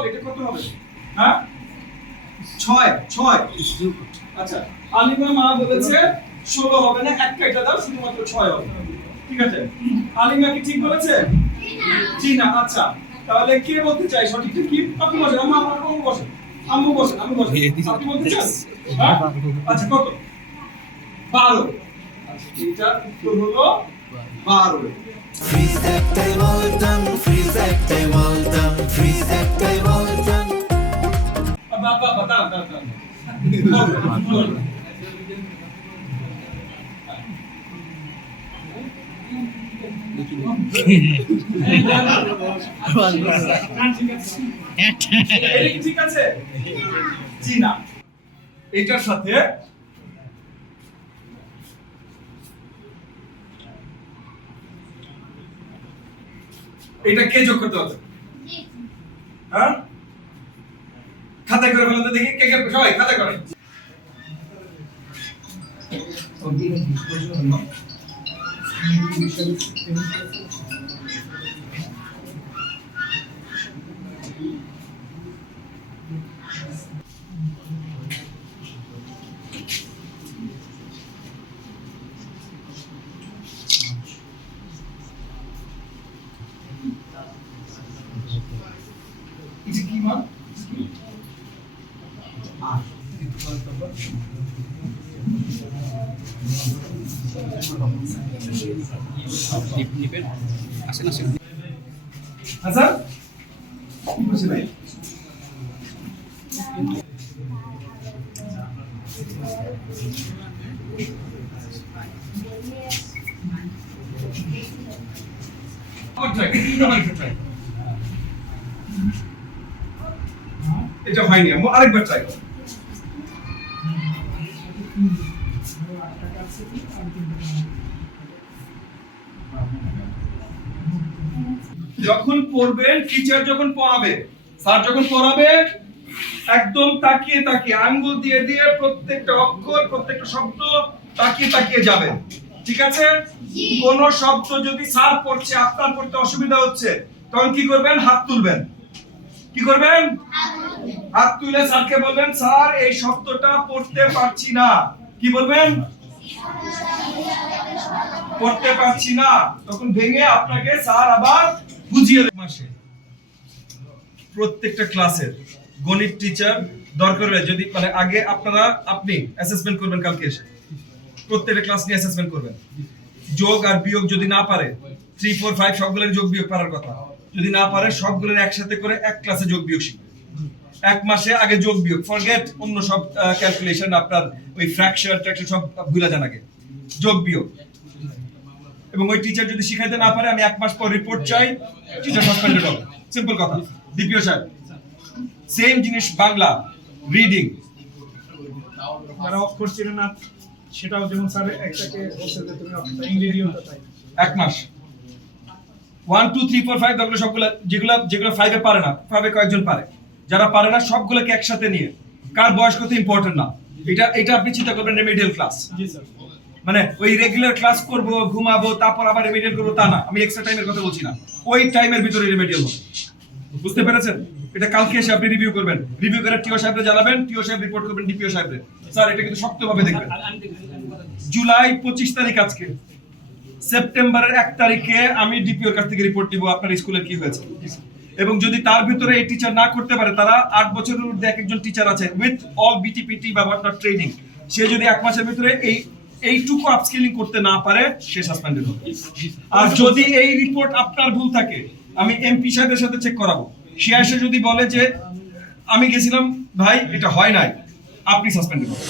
বল এটা কত হবে? হ্যাঁ 6 আচ্ছা আলিমা মা বলেছে 16 হবে না, এক কাইটা দাও, শুধুমাত্র 6 হবে। ঠিক আছে, আলিমা কি ঠিক বলেছে? জি না। আচ্ছা তাহলে কে বলতে চাই সঠিকটা কি? আপনি বসেন, আম্মু বসেন, আম্মু বসেন, আপনি বলতে চান? হ্যাঁ আচ্ছা কত? 12। আচ্ছা এটা উত্তর হলো 12। Freeze একটাই বলতাম, freeze একটাই বলতাম, freeze একটাই বলতাম। বাবা দাঁড়ান ঠিক আছে? জি না। এটার সাথে এটা কে যোগ করতে হবে? হ্যাঁ খাতায় করে ফেলতে দেখি কে কে, সবাই খাতায় করে। এটা কি মান? আচ্ছা কি বলছে ভাই? এটা হয়নি, আরেকবার ট্রাই করো। যখন পড়বেন, টিচার যখন পড়াবে, স্যার যখন পড়াবে, একদম তাকিয়ে তাকিয়ে আঙ্গুল দিয়ে দিয়ে প্রত্যেকটা অক্ষর, প্রত্যেকটা শব্দ তাকিয়ে তাকিয়ে যাবেন। ঠিক আছে? কোন শব্দ যদি স্যার পড়ছে আপনার পড়তে অসুবিধা হচ্ছে, তখন কি করবেন? হাত তুলবেন। কি করবেন? হাত তুলে স্যারকে বলবেন, স্যার এই শব্দটা পড়তে পারছি না। কি বলবেন? পড়তে পারছি না। তখন ভেঙে আপনাকে স্যার আবার বুঝিয়ে দেবে। মাসে প্রত্যেকটা ক্লাসের গণিত টিচার দরকার হলে যদি মানে আগে আপনি অ্যাসেসমেন্ট করবেন, কালকে এসে প্রত্যেকটা ক্লাস নিয়ে অ্যাসেসমেন্ট করবেন। যোগ আর বিয়োগ যদি না পারে, 3 4 5 সবগুলোর যোগ বিয়োগ পারার কথা, যদি না পারে সবগুলোর একসাথে করে এক ক্লাসে যোগ বিয়োগ শিখবে। এক মাসে আগে যোগ বিয়োগ, ফরগেট অন্য সব ক্যালকুলেশন, আপনার ওই ফ্র্যাকশন ট্র্যাকশন সব ভুলে যান, আগে যোগ বিয়োগ। এবং ওই টিচার যদি শিখাইতে না পারে, আমি 1 মাস পর রিপোর্ট চাই, টিচার সাসপেন্ডেড হবে। সিম্পল কথা। ডিপিও সাহেব সেম জিনিস, বাংলা রিডিং যারা অক্ষর চেনে না সেটাও যেমন স্যার একটাকে বলছে যে তুমি অক্ষরটা ইংরেজিওটা তাই 1 মাস 1 2 3 4 5 গুলো সবগুলো, যেগুলো 5 এ পারে না, 5 এ কয়েকজন পারে, যারা পারে না সবগুলোকে একসাথে নিয়ে, কার বয়স কত ইম্পর্টেন্ট না, এটা আপনি চিন্তা করবেন রেমেডিয়াল ক্লাস। জি স্যার। মানে ওই রেগুলার ক্লাস করব, ঘুমাবো, তারপর আবার রেমেডিয়াল করব, তা না। আমি এক্সট্রা টাইমের কথা বলছি না, ওই টাইমের ভিতরে রেমেডিয়াল হবে। বুঝতে পেরেছেন? এটা কালকে এসে আপনি রিভিউ করবেন, রিভিউ করে টিও সাহেবকে জানাবেন, টিও সাহেব রিপোর্ট করবেন ডিপিও সাহেবকে। স্যার এটা কিন্তু শক্তভাবে দেখবেন। জুলাই 25 তারিখ আজকে, সেপ্টেম্বরের 1 তারিখে আমি ডিপিওর কাছ থেকে রিপোর্ট দিব আপনার স্কুলের কি হয়েছে। এবং যদি তার ভিতরে এই টিচার না করতে পারে, তারা 8 বছরের মধ্যে একজন টিচার আছে উইথ অল বিটিপিটি বা হোয়াট ট্রেনিং, সে যদি 1 মাসের ভিতরে এইটুকু আপস্কিলিং করতে না পারে, সে সাসপেন্ডেড হবে। আর যদি এই রিপোর্ট আপনার ভুল থাকে, আমি এমপি সাহেবের সাথে চেক করাবো, সে এসে যদি বলে যে আমি গেছিলাম ভাই এটা হয় নাই, আপনি সাসপেন্ডেড হবেন।